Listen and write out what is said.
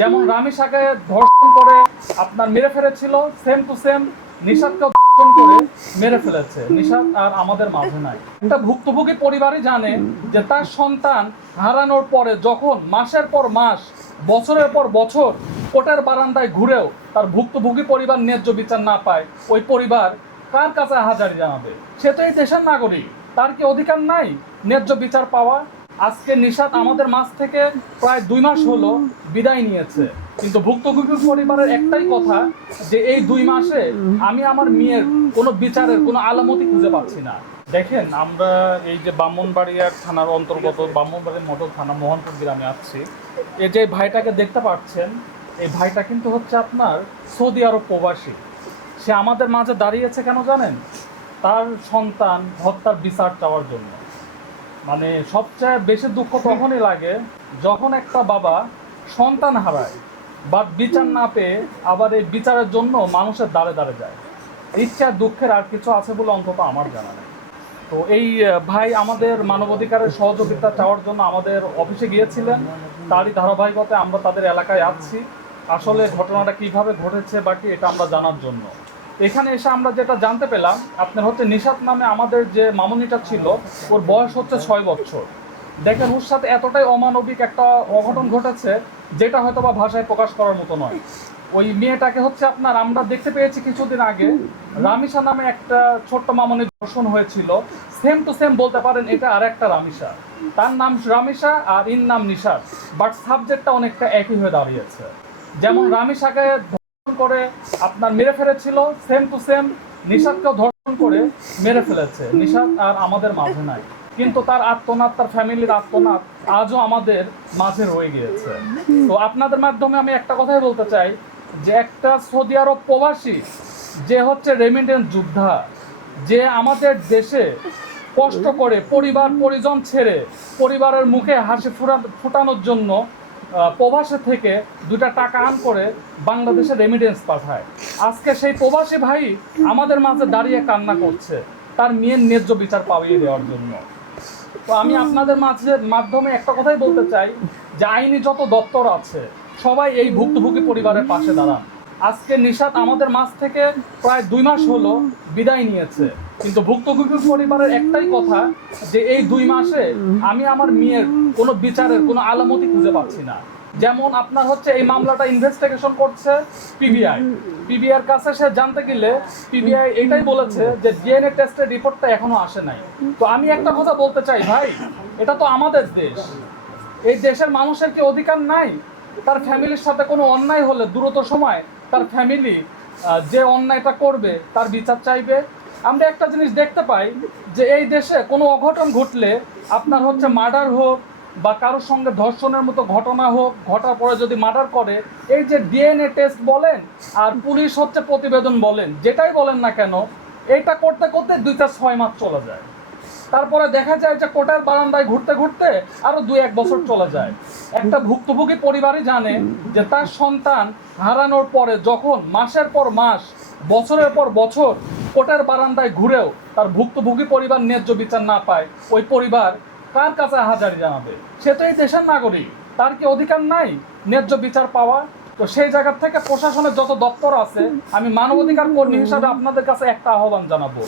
যেমন রামিসাকে ধর্ষণ করে আপনার মেরে ফেলেছিল, সেম টু সেম নিশাদকে ধর্ষণ করে মেরে ফেলেছে। নিশাদ আর আমাদের মাঝে নাই। একটা ভুক্তভোগী পরিবারই জানে যে তার সন্তান হারানোর পরে যখন মাসের পর মাস, বছরের পর বছর কোর্টের বারান্দায় ঘুরেও তার ভুক্তভোগী পরিবার ন্যায্য বিচার না পায়, ওই পরিবার কার কাছে হাজারি জানাবে? সে তো এই দেশের নাগরিক, তার কি অধিকার নাই ন্যায্য বিচার পাওয়া? আজকে নিশাদ আমাদের মাঝ থেকে প্রায় 2 মাস হলো বিদায় নিয়েছে, কিন্তু ভুক্তভোগী পরিবারের একটাই কথা যে এই 2 মাসে আমি আমার মেয়ের কোনো বিচারের কোনো আলামতি খুঁজে পাচ্ছি না। দেখেন, আমরা এই যে ব্রাহ্মণবাড়িয়ার থানার অন্তর্গত ব্রাহ্মণবাড়িয়া মডেল থানা মোহনপুর গ্রামে আছি। এই যে ভাইটাকে দেখতে পাচ্ছেন, এই ভাইটা কিন্তু হচ্ছে আপনার সৌদি আরব প্রবাসী। সে আমাদের মাঝে দাঁড়িয়েছে কেন জানেন? তার সন্তান হত্যার বিচার চাওয়ার জন্য। মানে সবচেয়ে বেশি দুঃখ তখনই লাগে যখন একটা বাবা সন্তান হারায় বা বিচার না পেয়ে আবার এই বিচারের জন্য মানুষের দ্বারে দ্বারে যায়। ইচ্ছা দুঃখের আর কিছু আছে বলে অন্তত আমার জানা নেই। তো এই ভাই আমাদের মানবাধিকারের সহযোগিতা চাওয়ার জন্য আমাদের অফিসে গিয়েছিলেন। তারই ধারাবাহিকতায় আমরা তাদের এলাকায় আসছি। আসলে ঘটনাটা কিভাবে ঘটেছে বা কি, এটা আমরা জানার জন্য এখানে এসে আমরা যেটা জানতে পেলাম, আপনার হচ্ছে নিশাত নামে আমাদের যে মামুনিটা ছিল, ওর বয়স হচ্ছে 6 বছর। দেখেন, ওর সাথে এতটাই অমানবিক একটা অঘটন ঘটেছে যেটা হয়তো বা ভাষায় প্রকাশ করার মতো নয়। ওই মেয়েটাকে হচ্ছে আপনার আমরা দেখতে পেয়েছি কিছুদিন আগে, রামিসা নামে একটা ছোট্ট মামনির ধর্ষণ হয়েছিল। সেম টু সেম বলতে পারেন এটা আর একটা রামিসা। তার নাম রামিসা আর ইন নাম নিশাত, বাট সাবজেক্টটা অনেকটা একই হয়ে দাঁড়িয়েছে। যেমন রামিসাকে করে আপনার মেরে ফেলেছিল, সেম টু সেম নিশাদকেও ধর্ষণ করে মেরে ফেলেছে। নিশাদ আর আমাদের মাঝে নাই, কিন্তু তার আত্মনাদ, তার ফ্যামিলির আত্মনাদ আজও আমাদের মাঝে রয়ে গিয়েছে। তো আপনাদের মাধ্যমে আমি একটা কথাই বলতে চাই যে একটা সৌদি আরব প্রবাসী যে হচ্ছে রেমিটেন্স যোদ্ধা, যে আমাদের দেশে কষ্ট করে পরিবার পরিজন ছেড়ে পরিবারের মুখে হাসি ফুটানোর জন্য প্রবাসে থেকে 2টা টাকা আর্ন করে বাংলাদেশে রেমিটেন্স পাঠায়, আজকে সেই প্রবাসী ভাই আমাদের মাঝে দাঁড়িয়ে কান্না করছে তার মেয়ের ন্যায্য বিচার পাইয়ে দেওয়ার জন্য। তো আমি আপনাদের মাধ্যমে একটা কথাই বলতে চাই যে আইনি যত দপ্তর আছে সবাই এই ভুক্তভোগী পরিবারের পাশে দাঁড়ান। আজকে নিশাত আমাদের মাঝ থেকে প্রায় 2 মাস হলো বিদায় নিয়েছে, কিন্তু ভুক্তভোগী পরিবারের একটাই কথা যে এই 2 মাসে আমি আমার মেয়ের কোনো বিচারের কোনো আলামতি খুঁজে পাচ্ছি না। যেমন আপনার হচ্ছে এই মামলাটা ইনভেস্টিগেশন করছে পিবিআইর কাছে। সে জানতে গেলে পিবিআই এটাই বলেছে যে ডিএনএ টেস্টের রিপোর্টটা এখনো আসে নাই। তো আমি একটা কথা বলতে চাই ভাই, এটা তো আমাদের দেশ, এই দেশের মানুষের কি অধিকার নাই তার ফ্যামিলির সাথে কোনো অন্যায় হলে দ্রুত সময় তার ফ্যামিলি যে অন্যায়টা করবে তার বিচার চাইবে? আমরা একটা জিনিস দেখতে পাই যে এই দেশে কোনো অঘটন ঘটলে আপনার হচ্ছে মার্ডার হোক বা কারোর সঙ্গে ধর্ষণের মতো ঘটনা হোক, ঘটার পরে যদি মার্ডার করে, এই যে ডিএনএ টেস্ট বলেন আর পুলিশ হচ্ছে প্রতিবেদন বলেন, যেটাই বলেন না কেন, এইটা করতে করতে 2-6 মাস চলে যায়। তারপরে দেখা যায় যে কোর্টের বারান্দায় ঘুরতে ঘুরতে আরো 2-1 বছর চলে যায়। একটা ভুক্তভোগী পরিবারই জানে যে তার সন্তান হারানোর পরে যখন মাসের পর মাস, বছরের পর বছর কোর্টের বারান্দায় ঘুরেও তার ভুক্তভোগী পরিবার ন্যায্য বিচার না পায়, ওই পরিবার কার কাছে হাজারি জানাবে? সে তো এই দেশের নাগরিক, তার কি অধিকার নাই ন্যায্য বিচার পাওয়া? তো সেই জায়গা থেকে প্রশাসনের যত দপ্তর আছে, আমি মানবাধিকার কর্মী হিসাবে আপনাদের কাছে একটা আহ্বান জানাবো,